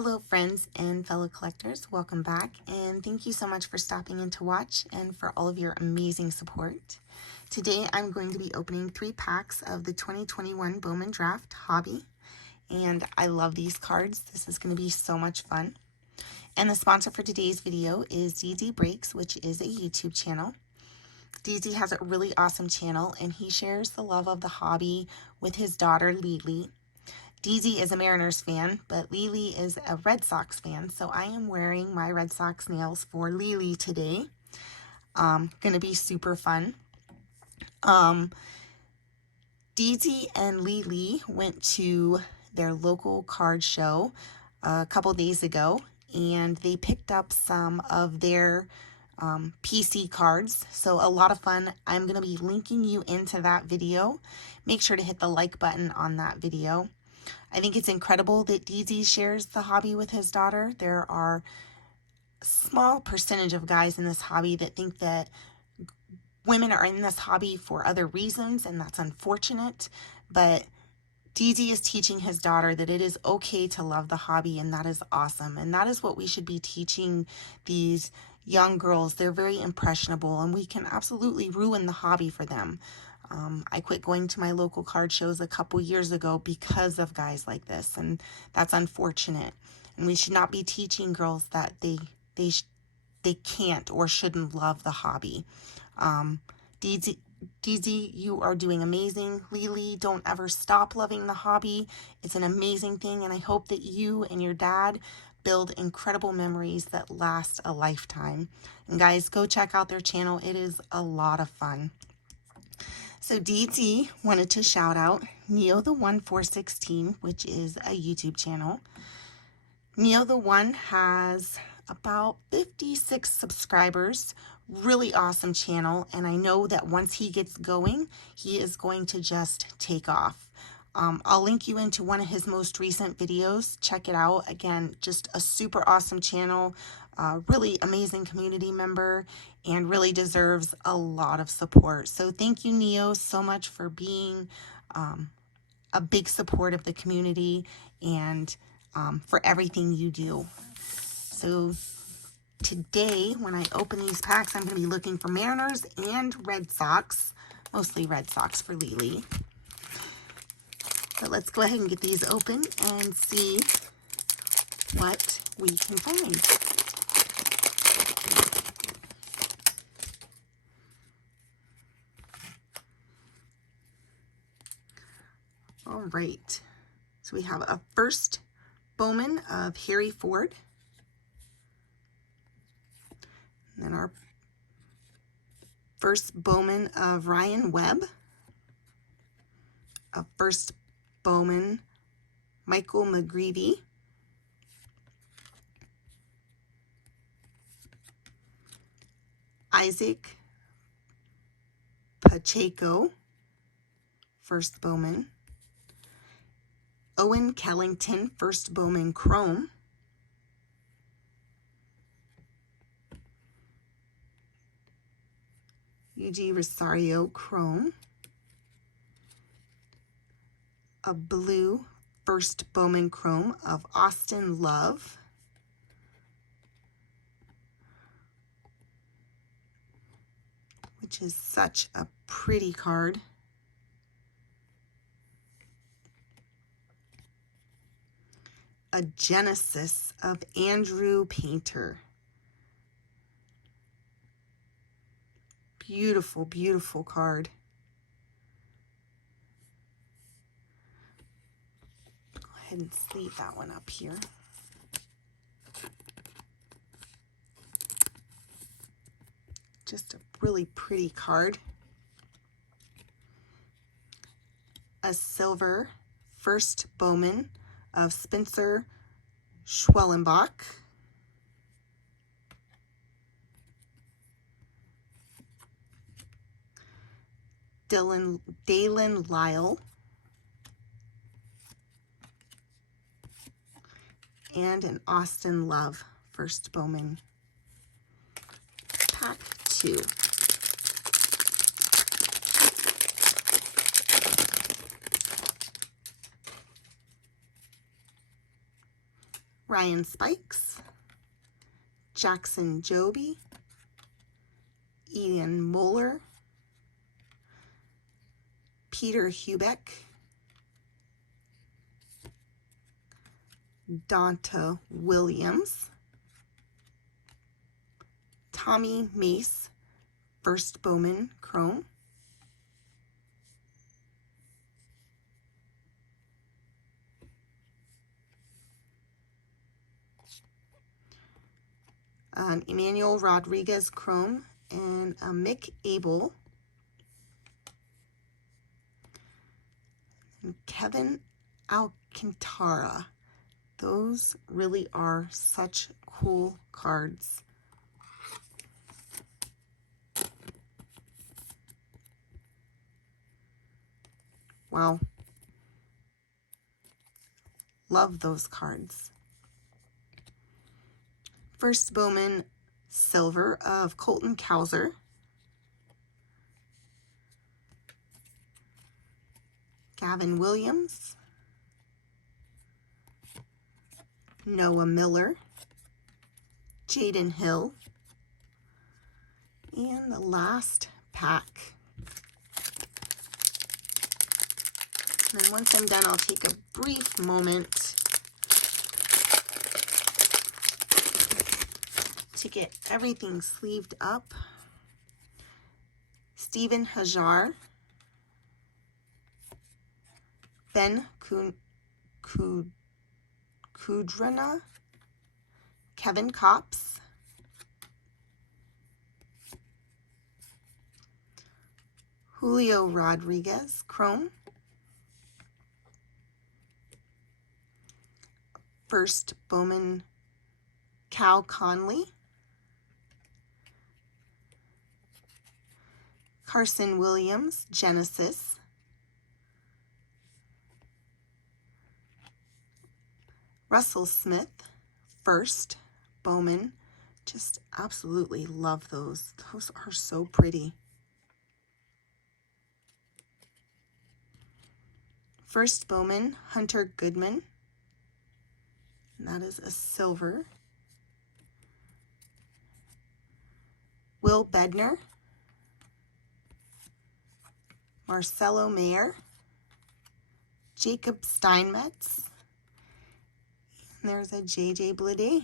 Hello friends and fellow collectors, welcome back and thank you so much for stopping in to watch and for all of your amazing support. Today I'm going to be opening 3 packs of the 2021 Bowman Draft Hobby, and I love these cards. This is going to be so much fun. And the sponsor for today's video is DZ Breaks, which is a YouTube channel. DZ has a really awesome channel and he shares the love of the hobby with his daughter Lily. DZ is a Mariners fan, but Lily is a Red Sox fan, so I am wearing my Red Sox nails for Lily today. Gonna be super fun. DZ and Lily went to their local card show a couple days ago, and they picked up some of their PC cards, so a lot of fun. I'm gonna be linking you into that video. Make sure to hit the like button on that video. I think it's incredible that DZ shares the hobby with his daughter. There are a small percentage of guys in this hobby that think that women are in this hobby for other reasons, and that's unfortunate. But DZ is teaching his daughter that it is okay to love the hobby, and that is awesome. And that is what we should be teaching these young girls. They're very impressionable, and we can absolutely ruin the hobby for them. I quit going to my local card shows a couple years ago because of guys like this, and that's unfortunate. And we should not be teaching girls that they can't or shouldn't love the hobby. DZ, you are doing amazing. Lily, don't ever stop loving the hobby. It's an amazing thing, and I hope that you and your dad build incredible memories that last a lifetime. And guys, go check out their channel. It is a lot of fun. So DZ wanted to shout out Neo the One 416, which is a YouTube channel. Neo the One has about 56 subscribers. Really awesome channel, and I know that once he gets going, he is going to just take off. I'll link you into one of his most recent videos. Check it out. Again, just a super awesome channel, really amazing community member, and really deserves a lot of support. So thank you, Neo, so much for being a big support of the community and for everything you do. So today, when I open these packs, I'm going to be looking for Mariners and Red Sox, mostly Red Sox for Lily. So let's go ahead and get these open and see what we can find. All right, so we have a first Bowman of Harry Ford. And then our first Bowman of Ryan Webb. A first Bowman Michael McGreevy. Isaac Pacheco, first Bowman. Owen Kellington, first Bowman Chrome. UG Rosario Chrome. A blue first Bowman Chrome of Austin Love. Which is such a pretty card. A Genesis of Andrew Painter. Beautiful, beautiful card. Go ahead and sleeve that one up here. Just a really pretty card. A silver first Bowman of Spencer Schwellenbach. Dalen Lyle. And an Austin Love first Bowman. Pack 2. Ryan Spikes, Jackson Joby, Ian Moeller, Peter Hubeck, Donta Williams, Tommy Mace, first Bowman Chrome, Emmanuel Rodriguez Chrome, and a Mick Abel, and Kevin Alcantara. Those really are such cool cards. Wow. Love those cards. First Bowman Silver of Colton Cowser. Gavin Williams. Noah Miller. Jaden Hill. And the last pack. And then once I'm done, I'll take a brief moment to get everything sleeved up. Stephen Hajar, Ben Kudrana, Kevin Copps, Julio Rodriguez, Chrome, first Bowman Cal Conley, Carson Williams, Genesis, Russell Smith, first Bowman. Just absolutely love those. Those are so pretty. First Bowman, Hunter Goodman, and that is a silver. Will Bednar, Marcelo Mayer, Jacob Steinmetz, and there's a JJ Blade.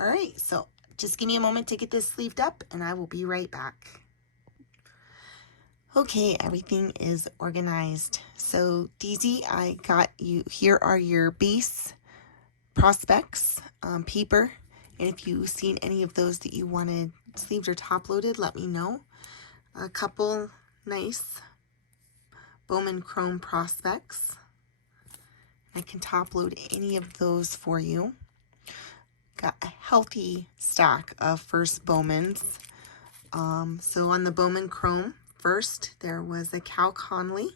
All right, so just give me a moment to get this sleeved up and I will be right back. Okay, everything is organized. So DZ, I got you, here are your base prospects paper. And if you've seen any of those that you wanted sleeved or top loaded, let me know. A couple nice Bowman Chrome prospects. I can top load any of those for you. Got a healthy stack of first Bowmans. So on the Bowman Chrome, first there was a Cal Conley,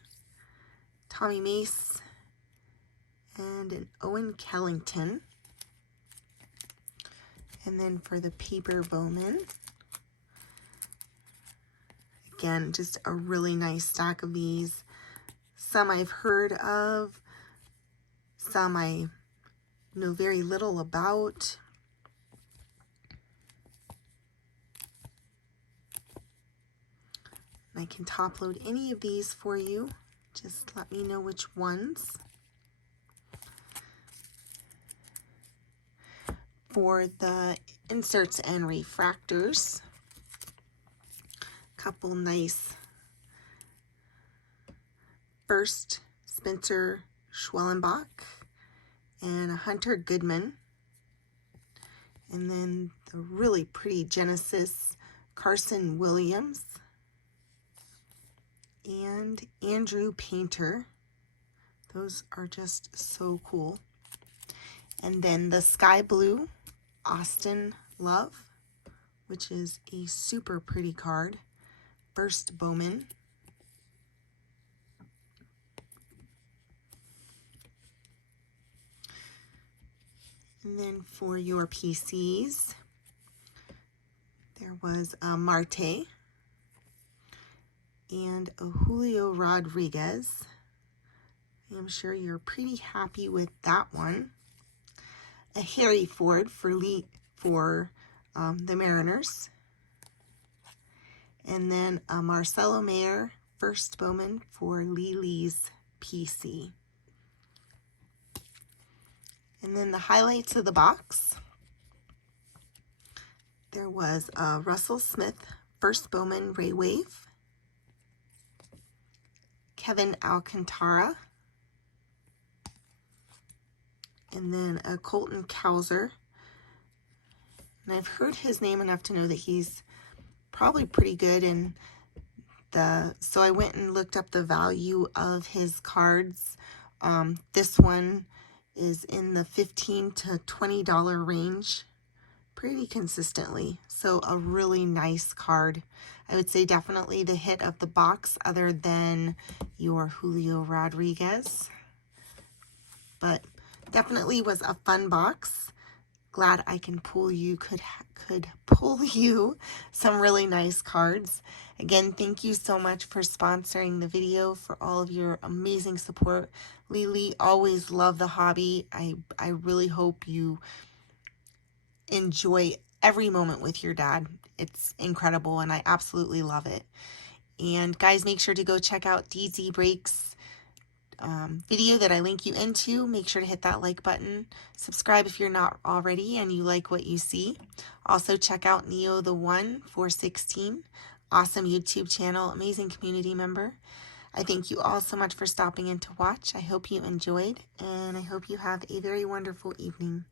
Tommy Mace, and an Owen Kellington. And then for the paper Bowman, again, just a really nice stack of these. Some I've heard of, some I know very little about. I can top load any of these for you. Just let me know which ones. For the inserts and refractors, couple nice first Spencer Schwellenbach and a Hunter Goodman, and then the really pretty Genesis Carson Williams and Andrew Painter. Those are just so cool. And then the sky blue Austin Love, which is a super pretty card. First Bowman. And then for your PCs, there was a Marte and a Julio Rodriguez. I'm sure you're pretty happy with that one. a Harry Ford for the Mariners, and then a Marcelo Mayer first Bowman for Lee's PC. And then the highlights of the box, there was a Russell Smith first Bowman Ray Wave, Kevin Alcantara, and then a Colton Cowser. And I've heard his name enough to know that he's probably pretty good, and so I went and looked up the value of his cards. This one is in the $15 to $20 range pretty consistently. So a really nice card. I would say definitely the hit of the box other than your Julio Rodriguez. But definitely was a fun box. Glad I can pull you, could pull you some really nice cards. Again, thank you so much for sponsoring the video, for all of your amazing support. Lily, always love the hobby. I really hope you enjoy every moment with your dad. It's incredible, and I absolutely love it. And guys, make sure to go check out DZ Breaks video that I link you into. Make sure to hit that like button. Subscribe if you're not already and you like what you see. Also check out Neo the 416. Awesome YouTube channel, amazing community member. I thank you all so much for stopping in to watch. I hope you enjoyed, and I hope you have a very wonderful evening.